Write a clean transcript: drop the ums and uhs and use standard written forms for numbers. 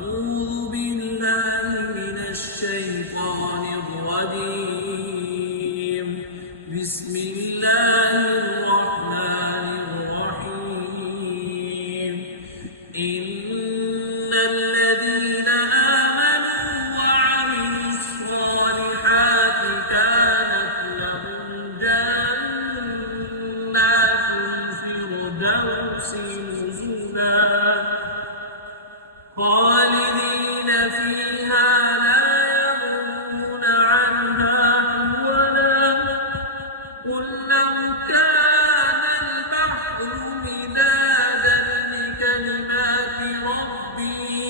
أعوذ بالله من الشيطان الرجيم. بسم الله الرحمن الرحيم. إن الذين آمنوا وعملوا الصالحات كانت لهم جنات الفردوس نزلا خالدين فيها لا يبغون عنها حولا. قل لو كان البحر مدادا لكلمات ربي